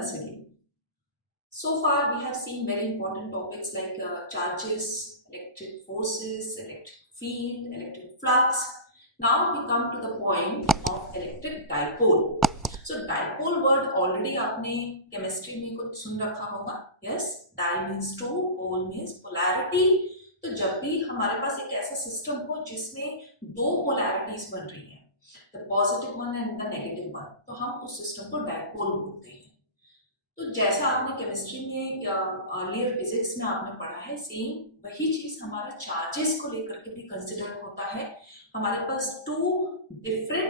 once again. So far we have seen very important topics like charges, electric forces, electric field, electric flux. Now we come to the point of electric dipole. So dipole word already आपने chemistry में कुछ सुन रखा होगा. Yes, di means two, pole means polarity. तो जब भी हमारे पास एक ऐसा सिस्टम हो जिसमें दो polarities बन रही हैं, the positive one and the negative one, तो हम उस सिस्टम को dipole बोलते हैं. तो जैसा आपने केमिस्ट्री में या अर्लियर फिजिक्स में आपने पढ़ा है, सेम वही चीज हमारा चार्जेस को लेकर के भी कंसिडर होता है. हमारे पास टू डिफरेंट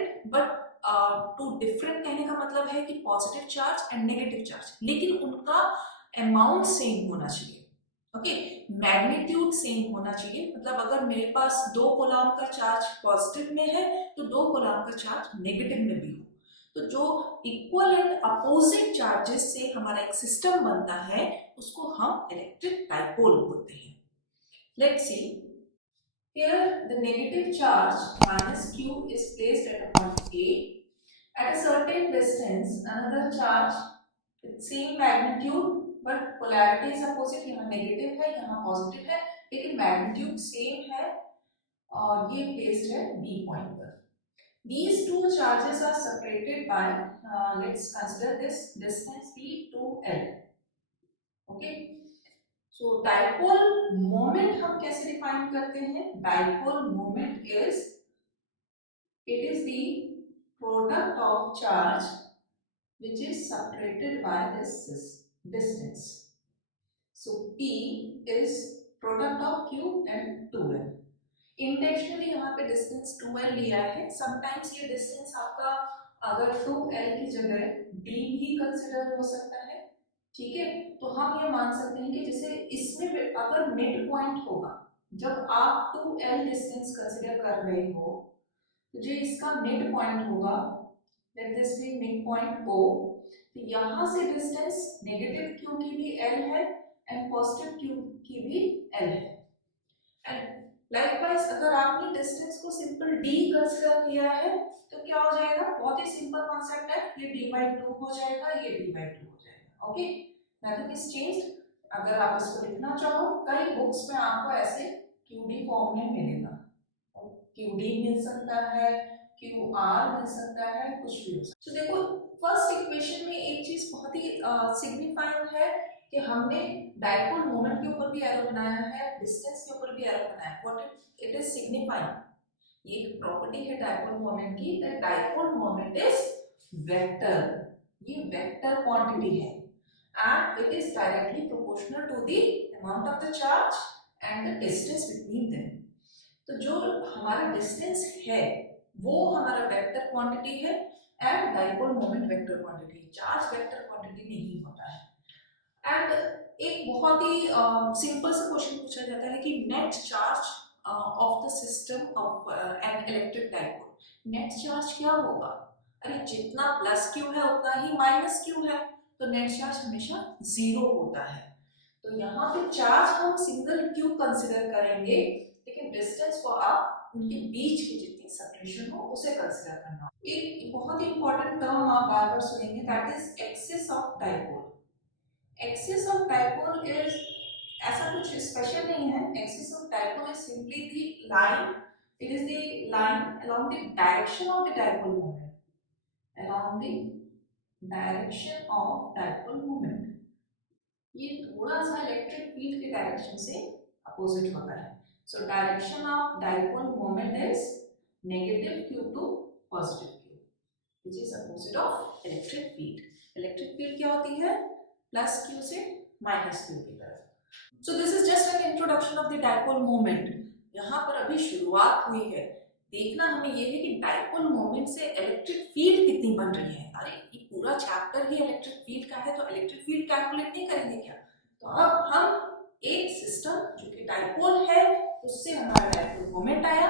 कहने का मतलब है कि positive charge and negative charge, लेकिन उनका अमाउंट सेम होना चाहिए. ओके, मैग्नीट्यूड सेम होना चाहिए. मतलब अगर मेरे पास 2 कूलम का चार्ज पॉजिटिव में है तो 2 कूलम का चार्ज नेगेटिव में भी हो. तो जो इक्वल एंड अपोजिट चार्जेस से हमारा एक सिस्टम बनता है उसको हम इलेक्ट्रिक डाइपोल बोलते हैं. Let's see, here the negative charge minus q is placed at a point A. At a certain distance another charge with same magnitude but polarity is opposite. यहाँ नेगेटिव है, यहाँ positive है, लेकिन magnitude same है और ये placed है B point पर. These two charges are separated by let's consider this distance B to L. Okay, so dipole moment हम कैसे define करते हैं? Dipole moment is the product of charge which is separated by this distance. So P is product of Q and 2L. Intentionally यहाँ पे distance 2L लिया है. Sometimes ये distance आपका अगर 2L की जगह D भी कंसिडर हो सकता है. ठीक है, तो हम ये मान सकते हैं कि जैसे इसमें अगर मिड पॉइंट होगा, जब आप 2L डिस्टेंस कंसिडर कर रहे हो तो जो इसका मिड पॉइंट होगा, let this be mid point O, तो यहाँ से डिस्टेंस नेगेटिव Q की भी L है एंड पॉजिटिव Q की भी L है. एंड लाइकवाइज अगर आपने डिस्टेंस को सिंपल d कंसीडर किया है तो क्या हो जाएगा? बहुत ही सिंपल कॉन्सेप्ट है. ये d/2 हो जाएगा, ये d/2 हो जाएगा. Okay, nothing is changed. अगर आप इसको लिखना चाहो, कई बुक्स में आपको ऐसे qd फॉर्म में मिलेगा. qd मिल सकता है, qr मिल सकता है, कुछ भी हो सकता है. तो देखो, फर्स्ट इक्वेशन में एक चीज बहुत ही सिग्निफाइंग है कि हमने डाइपोल मोमेंट के ऊपर भी एरो बनाया है, डिस्टेंस के ऊपर भी एरो बनाया है. What it is signifying? ये एक प्रॉपर्टी है डाइपोल मोमेंट की, that dipole moment is vector. ये वेक्टर क्वांटिटी है and it is directly proportional to the amount of the charge and the distance between them. तो जो हमारा डिस्टेंस है वो हमारा वेक्टर क्वांटिटी है and dipole moment vector quantity. Charge vector quantity नहीं होता है. एंड एक बहुत ही सिंपल सा क्वेश्चन पूछा जाता है कि net charge of the system of an electric dipole. Net charge क्या होगा? अरे जितना प्लस क्यू है उतना ही माइनस क्यू है, तो नेट चार्ज हमेशा जीरो होता है. तो यहाँ पे चार्ज हम सिंगल क्यू कंसिडर करेंगे, लेकिन डिस्टेंस को आप उनके बीच की जितनी सेपरेशन हो उसे कंसिडर करना. एक बहुत ही इंपॉर्टेंट टर्म आप बार बार सुनेंगे, that is axis of dipole. Axis of dipole is ऐसा कुछ स्पेशल नहीं है. Axis of dipole is simply the line, it is the line along the direction of the dipole moment, along the direction of dipole moment. ये थोड़ा सा electric field के direction से opposite होता है. So direction of dipole moment is negative q to positive q, which is opposite of electric field. Electric field क्या होती है? प्लस q से माइनस q की तरफ. So this is just an introduction of the dipole moment. यहाँ पर अभी शुरुआत हुई है. देखना हमें ये है कि डाइपोल मोमेंट से इलेक्ट्रिक फील्ड कितनी बन रही है. अरे ये पूरा चैप्टर ही इलेक्ट्रिक फील्ड का है, तो इलेक्ट्रिक फील्ड कैलकुलेट नहीं करेंगे क्या? तो अब हम एक सिस्टम जो कि डाइपोल है उससे हमारा डाइपोल मोमेंट आया,